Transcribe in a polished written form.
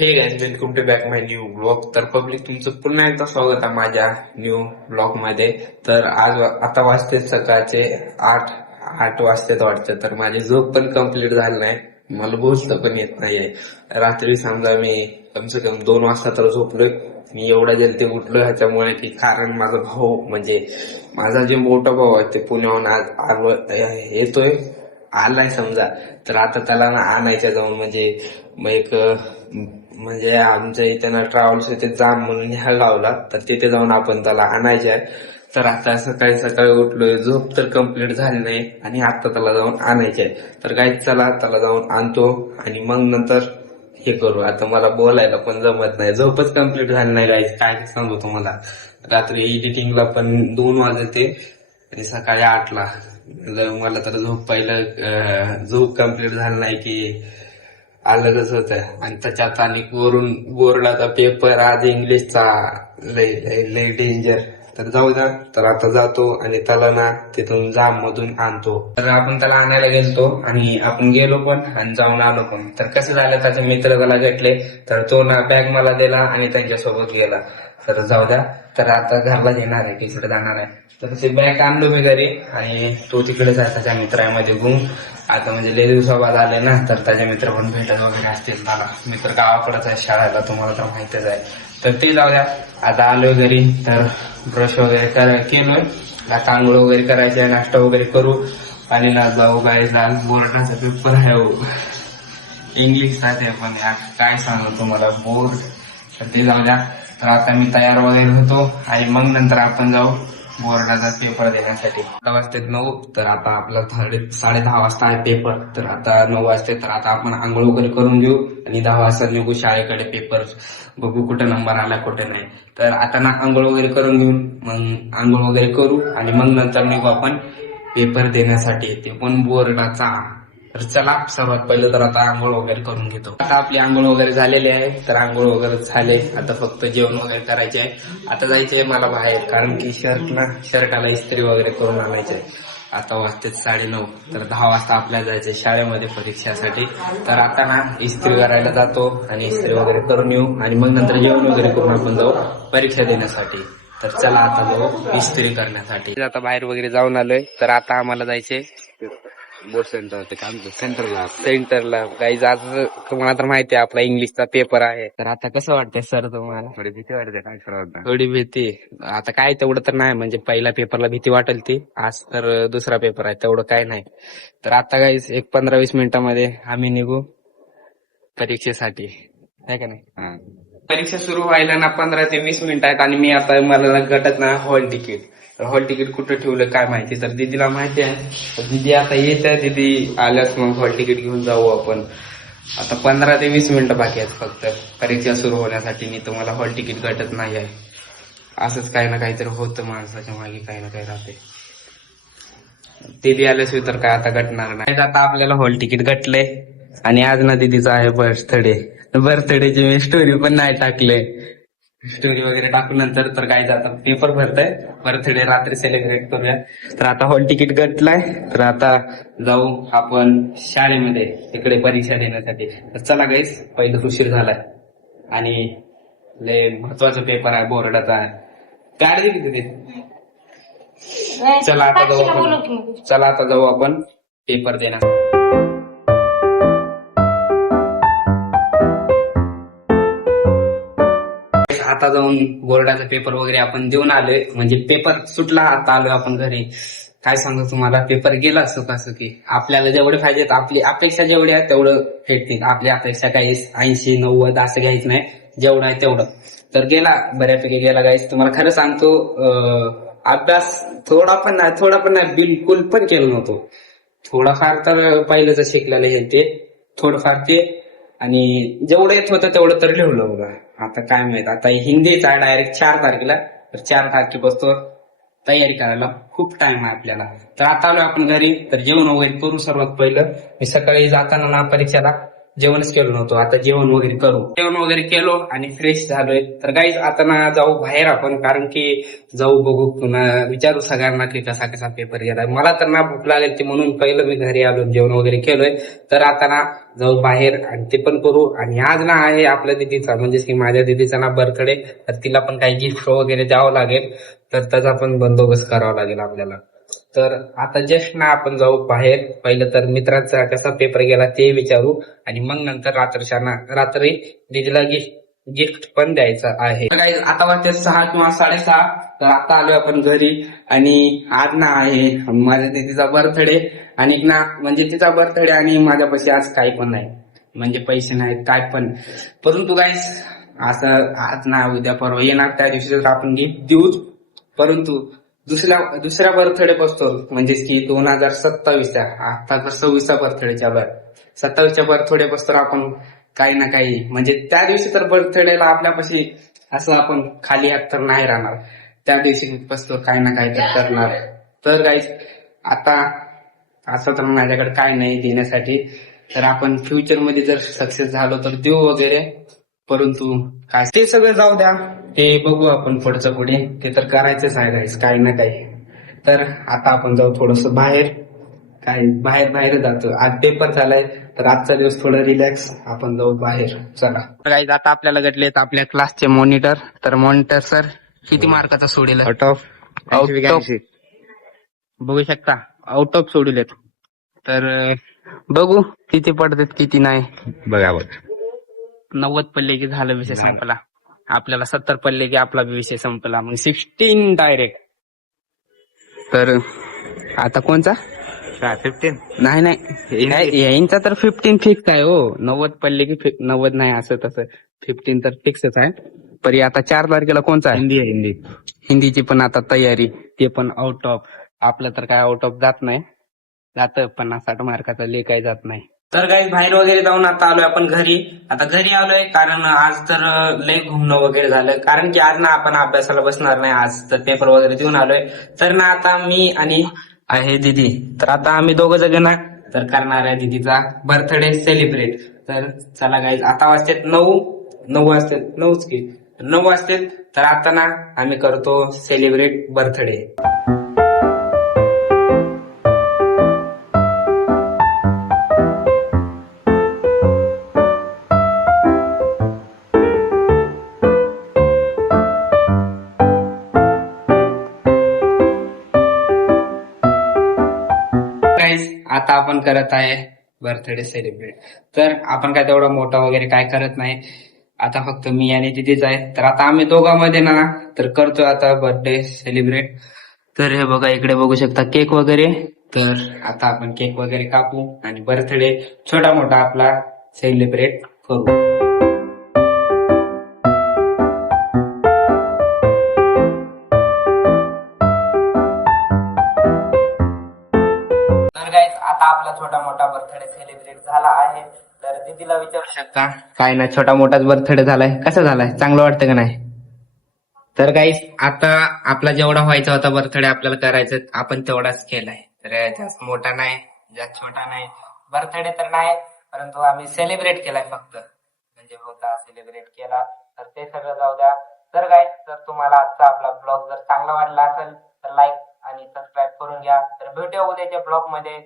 हे guys, welcome to back my new blog. तर public, तुमचं पुन्हा एकदा स्वागत आहे माझ्या न्यू ब्लॉग मध्ये. तर आज आता वाजते सकाळचे 8 वाजतेत वाटतं. तर माझी झोप पण कम्प्लीट झाली नाही, मला बोलता पण येत नाहीये. रात्री समजा मी कमसे कम 2 वाजता तर झोपलोय. मी एवढा जलदी उठलोय ह्याच्यामुळे की कारण माझा भाऊ म्हणजे माझा जे मोठा भाऊ आहे ते पुण्याहून येतोय, आलाय समजा. तर आता त्याला ना आणायच्या जाऊन म्हणजे मग एक म्हणजे आमच्या इथे ना ट्रॅव्हल्स इथे जाम म्हणून ह्या गावला, तर तिथे जाऊन आपण त्याला आणायचे आहे. तर आता सकाळी सकाळी उठलोय, झोप तर कम्प्लीट झाली नाही आणि आता त्याला जाऊन आणायचे आहे. तर काय, चला त्याला जाऊन आणतो आणि मग नंतर हे करू. आता मला बोलायला पण जमत नाही, झोपच कम्प्लीट झाली नाही गाईज, काय सांगू तुम्हाला. रात्री एडिटिंगला पण 2 वाजते आणि सकाळी 8ला. मला तर झोप कम्प्लीट झाली नाही की अलगच होत. आणि त्याच्यात आणि वरून बोर्डाचा पेपर आज इंग्लिशचा, लय लय लय डेंजर. तर जाऊ द्या, तर आता जातो आणि त्याला ना तिथून जाम मधून आणतो. तर आपण त्याला आणायला गेलतो आणि आपण गेलो पण आणि जाऊन आलो पण. तर कसं झालं, त्याचे मित्र त्याला भेटले, तर तो ना बॅग मला दिला आणि त्यांच्यासोबत गेला. तर जाऊ द्या, तर आता घरला येणार आहे, तिकडे जाणार आहे. तर ते बॅग आणलो मी घरी आणि तो तिकडे जाय त्याच्या मित्रामध्ये गुम. आता म्हणजे लय दिवसाबाद आले ना, तर त्याचे मित्र पण भेटत वगैरे असतील मला. मित्र गावाकडेच आहे शाळेला, तुम्हाला तर माहितीच आहे. तर ते जाऊ द्या, आता आलोय घरी. तर ब्रश वगैरे केलोय, आता आंघोळ वगैरे करायचे, नाश्ता वगैरे करू आणि ना जाऊ. आज बोर्डाचा पेपर आहे इंग्लिशचा, ते पण काय सांगू तुम्हाला, बोर्ड. तर ते जाऊ द्या, तर आता मी तयार वगैरे होतो आणि मग नंतर आपण जाऊ बोर्डाचा पेपर देण्यासाठी. 9 वाजता 9, तर आता आपला 10:30 वाजता आहे पेपर. तर आता 9 वाजते, तर आता आपण आंघोळ वगैरे करून घेऊ आणि 10 वाजता निघू शाळेकडे. पेपर बघू कुठे नंबर आला कुठे नाही. तर आता ना आंघोळ वगैरे करून घेऊन मग आंघोळ वगैरे करू आणि मग नंतर निघू आपण पेपर देण्यासाठी, ते पण बोर्डाचा. तर चला, सर्वात पहिलं तर आता आंघोळ वगैरे करून घेतो. आता आपली आंघोळ वगैरे झालेली आहे, तर आंघोळ वगैरे झाले, आता फक्त जेवण वगैरे करायचे आहे. आता जायचंय मला बाहेर, कारण की शर्टाला इस्त्री वगैरे करून आणायचंय. आता वाजते 9:30, तर 10 वाजता आपल्याला जायचंय शाळेमध्ये परीक्षासाठी. तर आता ना इस्त्री करायला जातो आणि इस्त्री वगैरे करून येऊ आणि मग नंतर जेवण वगैरे करून आपण जाऊ परीक्षा देण्यासाठी. तर चला आता जाऊ इस्त्री करण्यासाठी. आता बाहेर वगैरे जाऊन आलोय, तर आता आम्हाला जायचंय बोर्ड सेंटरला गाईज. आज तुम्हाला तर माहिती आहे आपला इंग्लिशचा पेपर आहे. तर आता कसं वाटतंय सर तुम्हाला? थोडी भीती वाटते, काय करावं. थोडी भीती. आता काय तेवढं तर नाही, म्हणजे पहिल्या पेपरला भीती वाटेल ती, आज तर दुसरा पेपर आहे, तेवढं काय नाही. तर आता गाईज एक 15-20 मिनिटांमध्ये आम्ही निघू परीक्षेसाठी, आहे का नाही? परीक्षा सुरू व्हायला ना 15 ते 20 मिनिट आहेत आणि मी आता मला गटत ना हॉल तिकीट. तर हॉल तिकीट कुठं ठेवलं काय माहिती, तर दीदीला माहिती आहे. दीदी आता येत आहे, दीदी आल्यास मग हॉल तिकीट घेऊन जाऊ आपण. आता 15 ते 20 मिनिटं बाकी आहेत फक्त परीक्षा सुरू होण्यासाठी. मी तुम्हाला हॉल तिकीट गटत नाही आहे. असंच काही ना काहीतरी होतं, माणसाच्या मागे काही ना काही राहते. दीदी आल्याशिवाय तर काय आता गटणार नाही. आता आपल्याला हॉल तिकीट गटले आणि आज ना दीदीचा आहे बर्थडेची मी स्टोरी पण नाही टाकले. स्टोरी वगैरे टाकून नंतर तर काय, आता पेपर भरताय, बर्थडे रात्री सेलिब्रेट करूया. तर आता हॉल तिकीट गटलाय, तर आता जाऊ आपण शाळेमध्ये तिकडे परीक्षा देण्यासाठी. तर चला गाईस, पहिलं उशीर झालाय आणि लय महत्वाचा पेपर आहे, बोर्डाचा आहे. काय दिली तिथे? चला आता जाऊ आपण पेपर देण्यासाठी. आता जाऊन बोर्डाचा पेपर वगैरे आपण देऊन आलोय, म्हणजे पेपर सुटला, आता आलोय आपण घरी. काय सांगू तुम्हाला, पेपर गेला सुखासुखी. आपल्याला जेवढे पाहिजे, आपली अपेक्षा जेवढी आहे तेवढं भेटतील. आपली अपेक्षा काही 80-90 असं घ्यायचं नाही, जेवढं आहे तेवढं. तर गेला, बऱ्यापैकी गेला गाईस. तुम्हाला खरं सांगतो, अभ्यास थोडा पण नाही, बिलकुल पण केलं नव्हतं. थोडाफार तर पहिलंच शिकलेलं आहे ते, थोडंफार ते, आणि जेवढं येत होतं तेवढं तर लिहिलं बघा. आता काय माहित, आता हिंदीचा आहे डायरेक्ट 4 तारखेला, तर 4 तारखेपासून तयारी करायला खूप टाइम आहे आपल्याला. तर आता आलो आपण घरी, तर जेवण वगैरे करू. सर्वात पहिलं मी सकाळी जाताना ना परीक्षेला जेवणच केलो नव्हतो. आता जेवण वगैरे करू. जेवण वगैरे केलो आणि फ्रेश झालोय. तर गाईज आता ना जाऊ बाहेर आपण, कारण की जाऊ बघू पुन्हा विचारू सगळ्यांना की कसा कसा पेपर गेला. मला तर ना भूक लागेल ती, म्हणून पहिलं मी घरी आलो, जेवण वगैरे केलोय. तर आता ना जाऊ बाहेर आणि ते पण करू. आणि आज ना आहे आपल्या दिदीचा, म्हणजे की माझ्या दिदीचा ना बर्थडे, तर तिला पण काही गिफ्ट वगैरे द्यावं लागेल. तर त्याचा पण बंदोबस्त करावा लागेल आपल्याला. तर आता जस्ट ना आपण जाऊ बाहेर. पहिलं तर मित्राचा कसा पेपर गेला ते विचारू, आणि मग नंतर रात्री दीदीला गिफ्ट पण द्यायचं आहे. आता वाजते 6 किंवा 6:30. तर आता आलोय आपण घरी, आणि आज ना आहे माझ्या दीदीचा बर्थडे. आणि ना म्हणजे तिचा बर्थडे, आणि माझ्यापाशी आज काही पण नाही, म्हणजे पैसे नाहीत काय पण. परंतु गाईस असं आज ना उद्या परवा येणार त्या दिवशी तर आपण गिफ्ट देऊच. परंतु दुसऱ्या बर्थडे बसतो, म्हणजे की 2027च्या, आता तर 26चा बर्थडे चालू आहे. 27च्या बर्थडे बसतो आपण काही ना काही, म्हणजे त्या दिवशी तर बर्थडेला आपल्यापाशी असं आपण खाली हात तर नाही राहणार. त्या दिवशी बसतो काही ना काही तर करणार. तर गाईज आता असं तर माझ्याकडे काय नाही देण्यासाठी. तर आपण फ्युचर मध्ये जर सक्सेस झालो तर देऊ वगैरे. परंतु काय ते सगळं जाऊ द्या, ते बघू आपण पुढचं पुढे. ते तर करायचंच आहे गाईस काही ना काही. तर आता आपण जाऊ थोडस बाहेर. काय बाहेर जातो, आज पेपर झालाय, तर आजचा दिवस थोडं रिलॅक्स, आपण जाऊ बाहेर. चला गाईज आता आपल्याला भेटलेत आपल्या क्लासचे मॉनिटर. तर मॉनिटर सर किती मार्काचा सोडेल? आउट ऑफ बघू शकता आउट ऑफ सोडलेत. तर बघू किती पडतात किती नाही. बघा 90 पडले की झालं, विषय संपला. आपल्याला 70 पडले की आपला विषय संपला. मग 16 डायरेक्ट. तर आता कोणचा 15. नाही यांचा तर 15 फिक्स आहे हो. 90 पडले की 90 नाही, असं तसं 15 तर फिक्सच आहे. पण आता 4 तारखेला कोणचा आहे? हिंदी. हिंदीची पण आता तयारी, ते पण आउट ऑफ. आपलं तर काय आउट ऑफ जात नाही, जात 50-60 मार्काचा लय काही जात नाही. तर काही बाहेर वगैरे जाऊन आता आलोय आपण घरी. आता घरी आलोय कारण आज तर लय घुमणं वगैरे झालं, कारण की आज ना आपण अभ्यासाला बसणार नाही, आज तर पेपर वगैरे देऊन आलोय. तर ना आता मी आणि आहे दीदी, तर आता आम्ही दोघं जण ना तर करणार आहे दीदीचा बर्थडे सेलिब्रेट. तर चला गाईज आता वाजतात 9 वाजतात, 9 वाजतात. तर आता ना आम्ही करतो सेलिब्रेट बर्थडे. आता आपण करत आहे बर्थडे सेलिब्रेट. तर आपण काय तेवढा मोठा वगैरे काय करत नाही, आता फक्त मी आणि दिदीच आहे. तर आता आम्ही दोघांमध्ये ना तर करतोय आता बर्थडे सेलिब्रेट. तर हे बघा इकडे बघू शकता केक वगैरे. तर आता आपण केक वगैरे कापू आणि बर्थडे छोटा मोठा आपला सेलिब्रेट करू. तर गाईज आता आपला छोटा मोठा बर्थडे सेलिब्रेट झाला आहे. तर दीदीला विचारू शकता काय ना, छोटा मोठाच बर्थडे झालाय, कसा झालाय, चांगलं वाटतं का नाही? तर गाईज आता आपला जेवढा व्हायचा होता बर्थडे आपल्याला करायचं, आपण तेवढाच केलाय. तर जास्त मोठा नाही, जास्त छोटा नाही, बर्थडे तर नाही, परंतु आम्ही सेलिब्रेट केलाय फक्त, म्हणजे होता सेलिब्रेट केला. तर ते सगळं जाऊ द्या. तर गाईज जर तुम्हाला आजचा आपला ब्लॉग जर चांगला वाटला असेल तर लाईक आणि सबस्क्राईब करून घ्या. तर भेटूया उद्याच्या ब्लॉग मध्ये.